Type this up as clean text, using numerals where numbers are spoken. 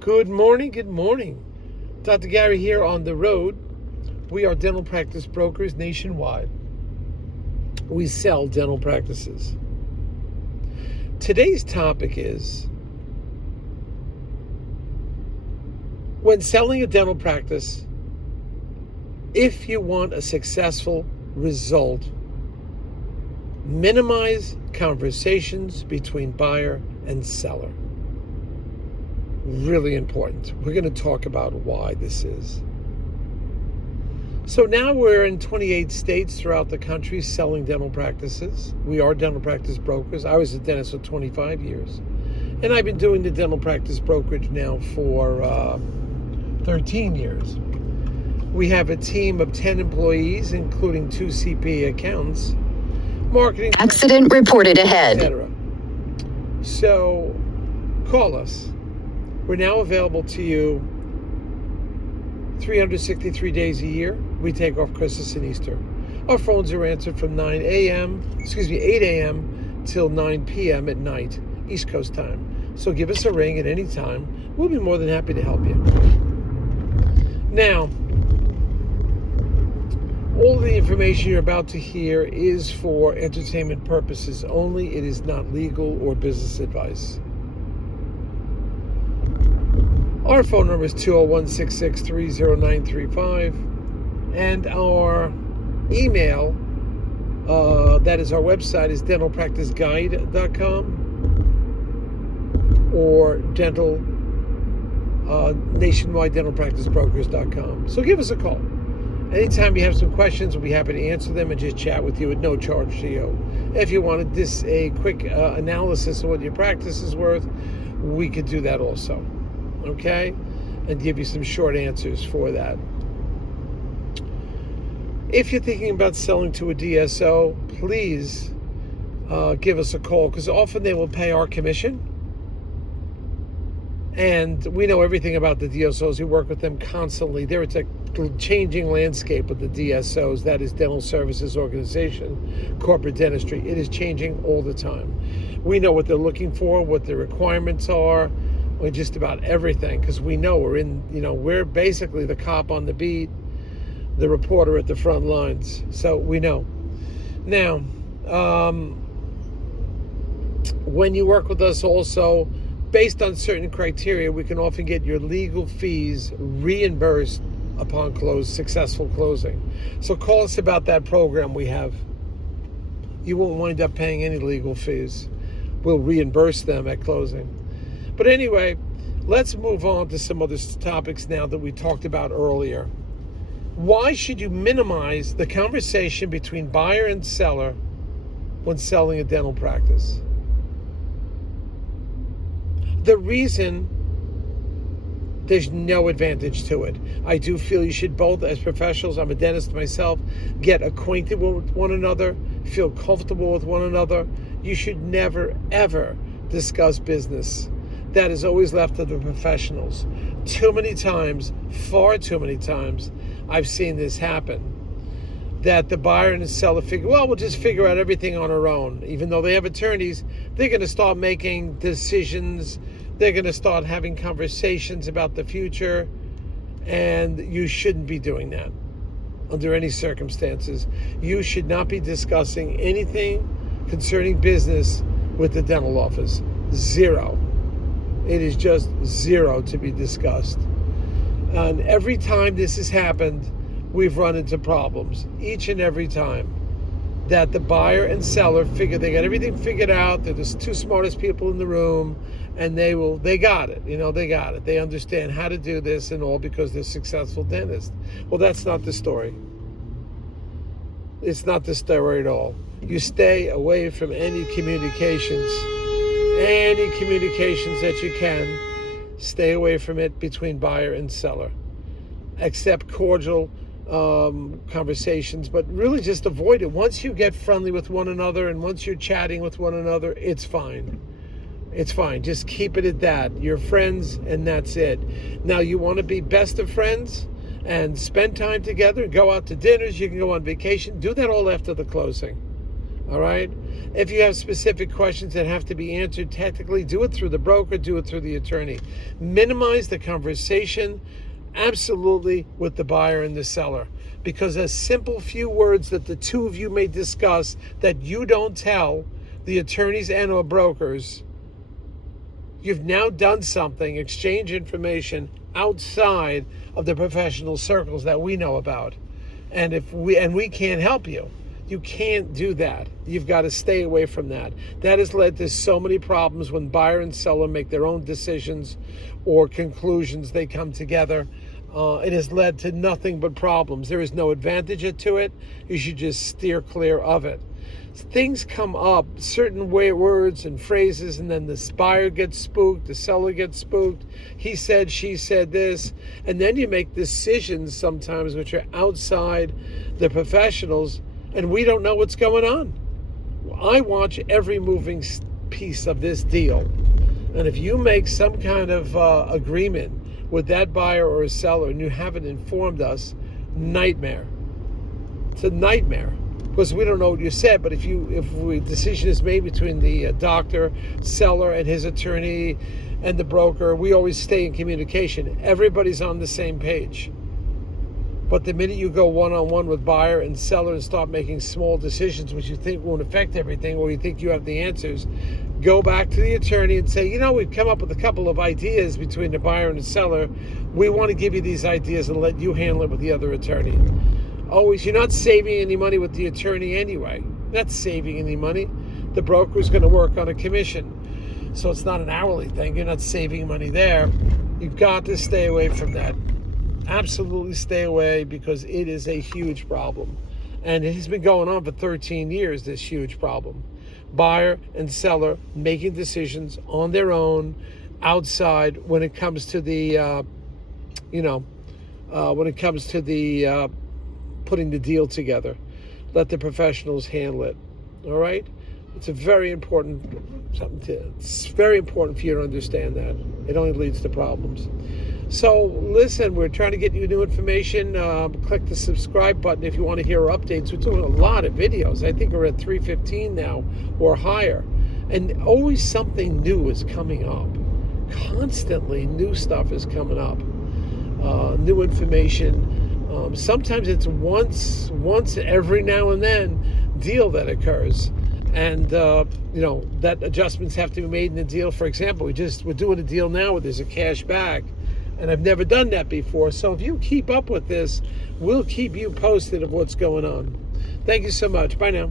Good morning, good morning. Dr. Gary here on the road. We are dental practice brokers nationwide. We sell dental practices. Today's topic is, when selling a dental practice, if you want a successful result, minimize conversations between buyer and seller. Really important. We're going to talk about why this is. So now we're in 28 states throughout the country selling dental practices. We are dental practice brokers. I was a dentist for 25 years. And I've been doing the dental practice brokerage now for 13 years. We have a team of 10 employees, including 2 CPA accountants, marketing, accident reported ahead, etc. So call us. We're now available to you 363 days a year. We take off Christmas and Easter. Our phones are answered from 8 a.m. till 9 p.m. at night, East Coast time. So give us a ring at any time. We'll be more than happy to help you. Now, all the information you're about to hear is for entertainment purposes only. It is not legal or business advice. Our phone number is 201-663-0935, and our email, that is our website, is dentalpracticeguide.com or nationwide dentalpracticebrokers.com. So give us a call. Anytime you have some questions, we'll be happy to answer them and just chat with you at no charge to you. If you wanted a quick analysis of what your practice is worth, we could do that also. Okay? And give you some short answers for that. If you're thinking about selling to a DSO, please give us a call, because often they will pay our commission. And we know everything about the DSOs. We work with them constantly. It's a changing landscape with the DSOs. That is Dental Services Organization, corporate dentistry. It is changing all the time. We know what they're looking for, what their requirements are, or just about everything, because we know we're basically the cop on the beat, the reporter at the front lines. So we know. Now, when you work with us also, based on certain criteria, we can often get your legal fees reimbursed upon successful closing. So call us about that program we have. You won't wind up paying any legal fees. We'll reimburse them at closing. But anyway, let's move on to some other topics now that we talked about earlier. Why should you minimize the conversation between buyer and seller when selling a dental practice? The reason, there's no advantage to it. I do feel you should both, as professionals, I'm a dentist myself, get acquainted with one another, feel comfortable with one another. You should never, ever discuss business. That is always left to the professionals. Too many times, far too many times, I've seen this happen. That the buyer and the seller figure, we'll just figure out everything on our own. Even though they have attorneys, they're going to start making decisions. They're going to start having conversations about the future. And you shouldn't be doing that under any circumstances. You should not be discussing anything concerning business with the dental office. Zero. It is just zero to be discussed. And every time this has happened, we've run into problems. Each and every time that the buyer and seller figure they got everything figured out, they're the 2 smartest people in the room, and they got it. They got it. They understand how to do this and all because they're successful dentists. Well, that's not the story. It's not the story at all. You stay away from any communications that you can. Stay away from it between buyer and seller. Accept cordial conversations, but really just avoid it. Once you get friendly with one another and once you're chatting with one another, it's fine. It's fine. Just keep it at that. You're friends and that's it. Now, you want to be best of friends and spend time together, go out to dinners, you can go on vacation. Do that all after the closing. All right? If you have specific questions that have to be answered technically, do it through the broker, do it through the attorney. Minimize the conversation absolutely with the buyer and the seller, because a simple few words that the two of you may discuss that you don't tell the attorneys and or brokers, you've now done something, exchange information outside of the professional circles that we know about. And we can't help you. You can't do that. You've got to stay away from that. That has led to so many problems when buyer and seller make their own decisions or conclusions. They come together. It has led to nothing but problems. There is no advantage to it. You should just steer clear of it. Things come up, certain words and phrases, and then the buyer gets spooked, the seller gets spooked. He said, she said this, and then you make decisions sometimes which are outside the professionals, and we don't know what's going on. I watch every moving piece of this deal, and if you make some kind of agreement with that buyer or a seller and you haven't informed us, nightmare. It's a nightmare. Because we don't know what you said, but if a decision is made between the doctor, seller, and his attorney, and the broker, we always stay in communication. Everybody's on the same page. But the minute you go one-on-one with buyer and seller and start making small decisions which you think won't affect everything, or you think you have the answers, go back to the attorney and say, we've come up with a couple of ideas between the buyer and the seller. We want to give you these ideas and let you handle it with the other attorney. Always, you're not saving any money with the attorney anyway. You're not saving any money. The broker is going to work on a commission. So it's not an hourly thing. You're not saving money there. You've got to stay away from that. Absolutely stay away, because it is a huge problem. And it has been going on for 13 years, this huge problem. Buyer and seller making decisions on their own outside when it comes to the, putting the deal together. Let the professionals handle it. All right? It's very important for you to understand that. It only leads to problems. So listen, we're trying to get you new information. Click the subscribe button if you want to hear updates. We're doing a lot of videos. I think we're at 315 now or higher. And always something new is coming up. Constantly new stuff is coming up. New information. Sometimes it's once every now and then deal that occurs, and that adjustments have to be made in the deal. For example, we're doing a deal now where there's a cash back, and I've never done that before. So if you keep up with this, we'll keep you posted of what's going on. Thank you so much. Bye now.